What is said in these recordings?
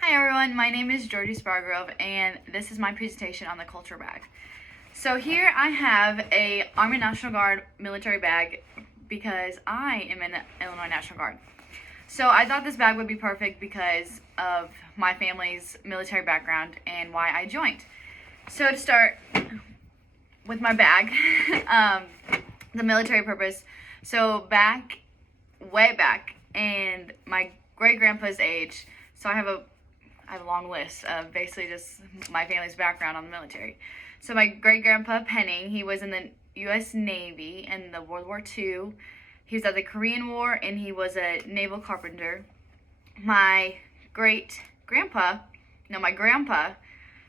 Hi everyone, my name is Jorji Sparrgrove and this is my presentation on the culture bag. So here I have a Army National Guard military bag because I am in the Illinois National Guard. So I thought this bag would be perfect because of my family's military background and why I joined. So to start with my bag, the military purpose. So way back in my great-grandpa's age, so I have a long list of basically just my family's background on the military. So my great-grandpa Penning, he was in the U.S. Navy in the World War II. He was at the Korean War, and he was a naval carpenter. My grandpa,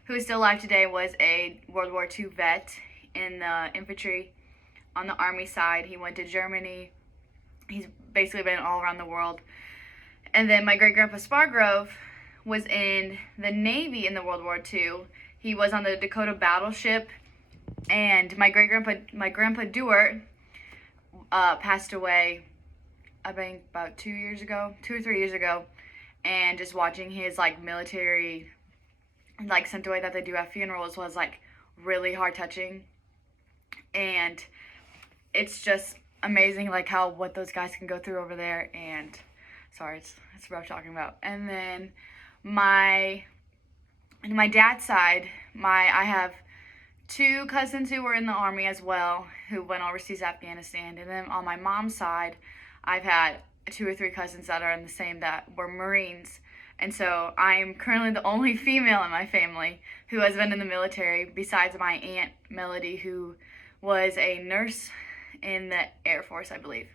who is still alive today, was a World War II vet in the infantry on the Army side. He went to Germany. He's basically been all around the world. And then my great-grandpa Sparrgrove was in the Navy in the World War II. He was on the Dakota battleship, and my grandpa Dewart passed away, I think about 2 or 3 years ago, and just watching his military sent away that they do at funerals was really heart touching, and it's just amazing what those guys can go through over there. And sorry, it's rough talking about. And then my dad's side, I have two cousins who were in the Army as well, who went overseas to Afghanistan. And then on my mom's side, I've had 2 or 3 cousins that are in the same that were Marines. And so I'm currently the only female in my family who has been in the military, besides my aunt Melody, who was a nurse in the Air Force, I believe.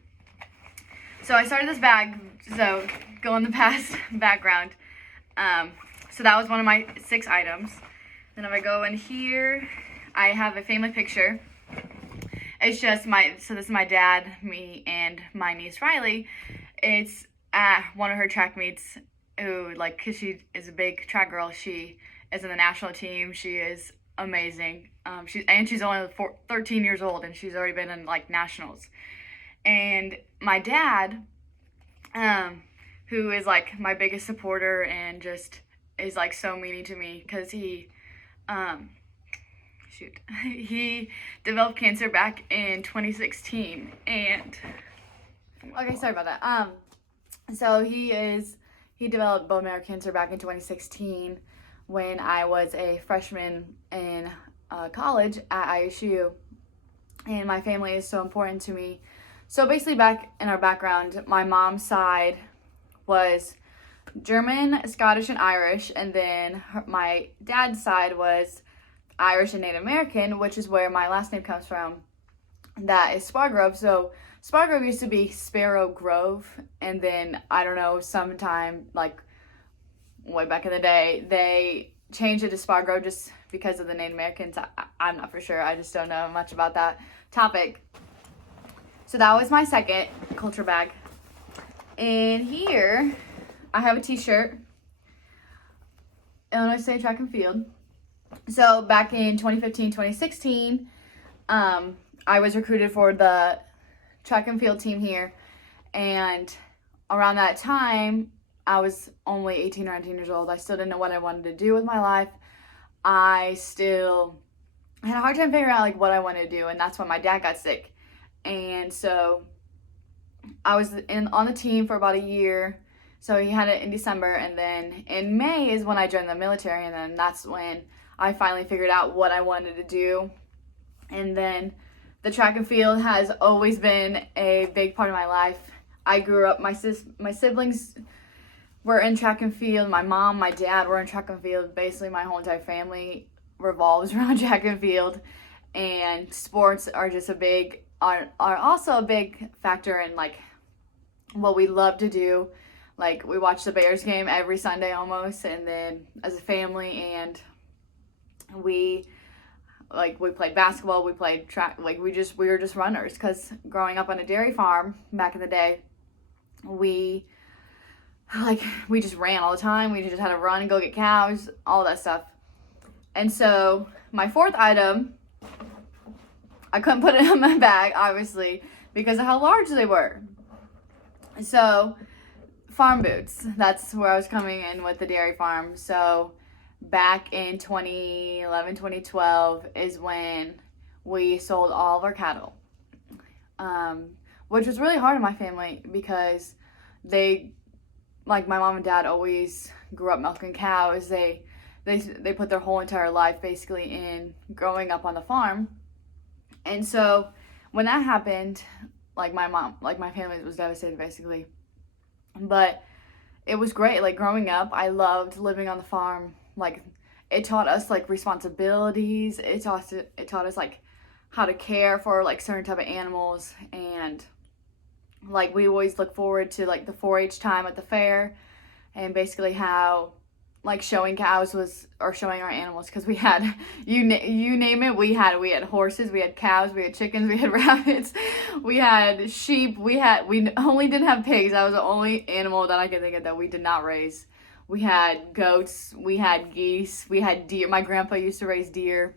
So I started this bag, so go in the past background. So that was one of my 6 items. Then if I go in here, I have a family picture. It's just so this is my dad, me, and my niece Riley. It's at one of her track meets, cause she is a big track girl. She is in the national team. She is amazing. She's only 13 years old, and she's already been in nationals. And my dad, who is my biggest supporter and just is so meaning to me, because he developed cancer back in 2016. And okay, sorry about that. So he developed bone marrow cancer back in 2016 when I was a freshman in college at ISU, and my family is so important to me. So basically, back in our background, my mom's side was German, Scottish, and Irish, and then my dad's side was Irish and Native American, which is where my last name comes from. That is Sparrgrove. So Sparrgrove used to be Sparrgrove, and then I don't know, sometime way back in the day, they changed it to Sparrgrove just because of the Native Americans. I'm not for sure. I just don't know much about that topic. So that was my second culture bag. And here I have a t-shirt, Illinois State Track and Field. So back in 2015, 2016, I was recruited for the track and field team here. And around that time, I was only 18 or 19 years old. I still didn't know what I wanted to do with my life. I still had a hard time figuring out what I wanted to do. And that's when my dad got sick. And so I was on the team for about a year. So he had it in December, and then in May is when I joined the military, and then that's when I finally figured out what I wanted to do. And then the track and field has always been a big part of my life. I grew up, my siblings were in track and field. My mom, my dad were in track and field. Basically, my whole entire family revolves around track and field. And sports are just are also a big factor in what we love to do. We watch the Bears game every Sunday almost, and then as a family, and we played basketball, we played track, we were just runners, because growing up on a dairy farm back in the day, we just ran all the time. We just had to run and go get cows, all that stuff. And so my 4th item, I couldn't put it in my bag, obviously, because of how large they were. So farm boots. That's where I was coming in with the dairy farm. So back in 2011, 2012 is when we sold all of our cattle, which was really hard on my family because they, like my mom and dad always grew up milking cows. They put their whole entire life basically in growing up on the farm. And so when that happened, like my family was devastated basically. But it was great. Like growing up, I loved living on the farm. Like it taught us like responsibilities. It taught us like how to care for like certain type of animals, and like we always look forward to like the 4-H time at the fair, and basically how like showing cows was, or showing our animals, because we had you name it, we had horses, we had cows, we had chickens, we had rabbits, we had sheep, we only didn't have pigs. That was the only animal that I could think of that we did not raise. We had goats, we had geese, we had deer. My grandpa used to raise deer.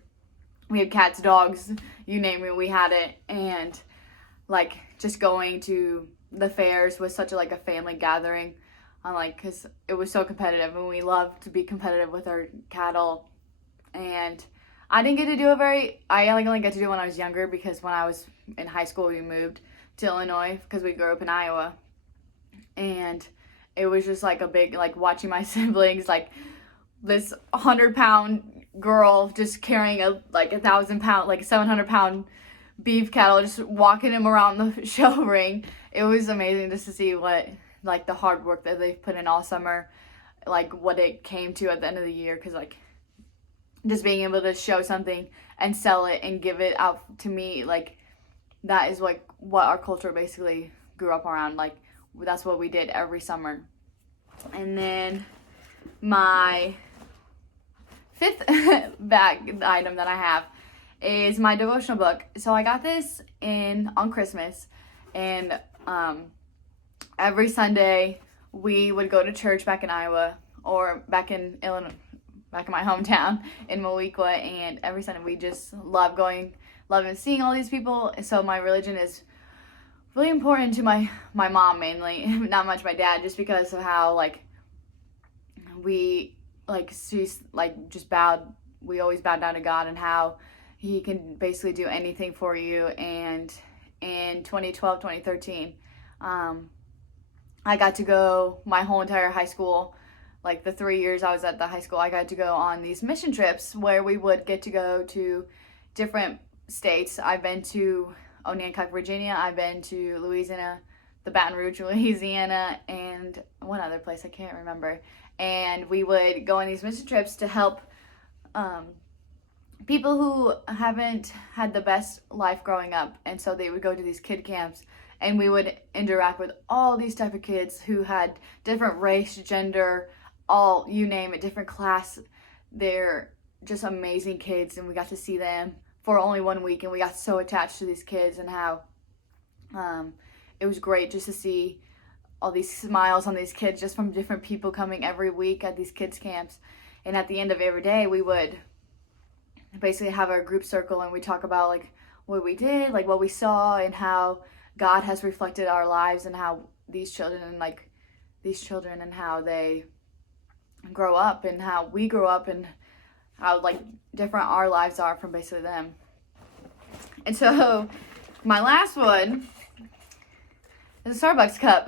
We had cats, dogs, you name it, we had it. And like just going to the fairs was such a family gathering. Because it was so competitive, and we loved to be competitive with our cattle. And I didn't get to do I only got to do it when I was younger, because when I was in high school, we moved to Illinois because we grew up in Iowa. And it was just like a big, like watching my siblings, like this 100-pound girl just carrying a 1,000-pound, like 700-pound beef cattle, just walking him around the show ring. It was amazing just to see what, like the hard work that they've put in all summer, like what it came to at the end of the year. Because like just being able to show something and sell it and give it out to me, like that is like what our culture basically grew up around. Like that's what we did every summer. And then my fifth bag item that I have is my devotional book. So I got this on Christmas, and every Sunday we would go to church back in Iowa, or back in Illinois, back in my hometown in Mowequa, and every Sunday we just love seeing all these people. So my religion is really important to my mom mainly, not much my dad, just because of how like she's like just we always bow down to God, and how he can basically do anything for you. And in 2012, 2013, I got to go my whole entire high school, like the 3 years I was at the high school, I got to go on these mission trips where we would get to go to different states. I've been to Onancock, Virginia. I've been to Louisiana, the Baton Rouge, Louisiana, and one other place I can't remember. And we would go on these mission trips to help people who haven't had the best life growing up. And so they would go to these kid camps, and we would interact with all these type of kids who had different race, gender, all, you name it, different class. They're just amazing kids, and we got to see them for only 1 week, and we got so attached to these kids, and how it was great just to see all these smiles on these kids just from different people coming every week at these kids camps. And at the end of every day, we would basically have our group circle, and we talk about like what we did, like what we saw, and how God has reflected our lives, and how these children and how they grow up, and how we grow up, and how like different our lives are from basically them. And so my last one is a Starbucks cup.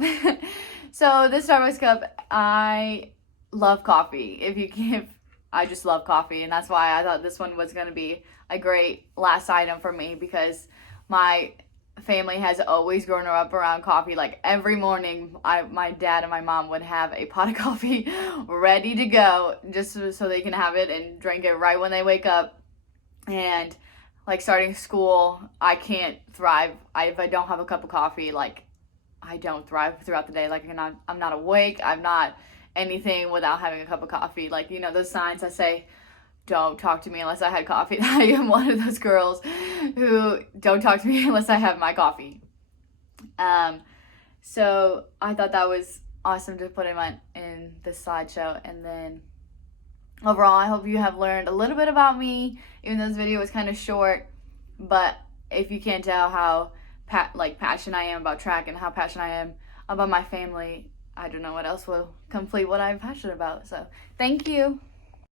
So this Starbucks cup, I love coffee. I just love coffee, and that's why I thought this one was going to be a great last item for me, because my family has always grown up around coffee. Like every morning, my dad and my mom would have a pot of coffee ready to go, just so they can have it and drink it right when they wake up. And like starting school, I can't thrive if I don't have a cup of coffee. Like I don't thrive throughout the day. Like I'm not awake. I'm not anything without having a cup of coffee. Like, you know, those signs that say, don't talk to me unless I had coffee. I am one of those girls who don't talk to me unless I have my coffee. So I thought that was awesome to put in this slideshow. And then overall, I hope you have learned a little bit about me, even though this video was kind of short. But if you can't tell how passionate I am about track, and how passionate I am about my family, I don't know what else will complete what I'm passionate about. So thank you.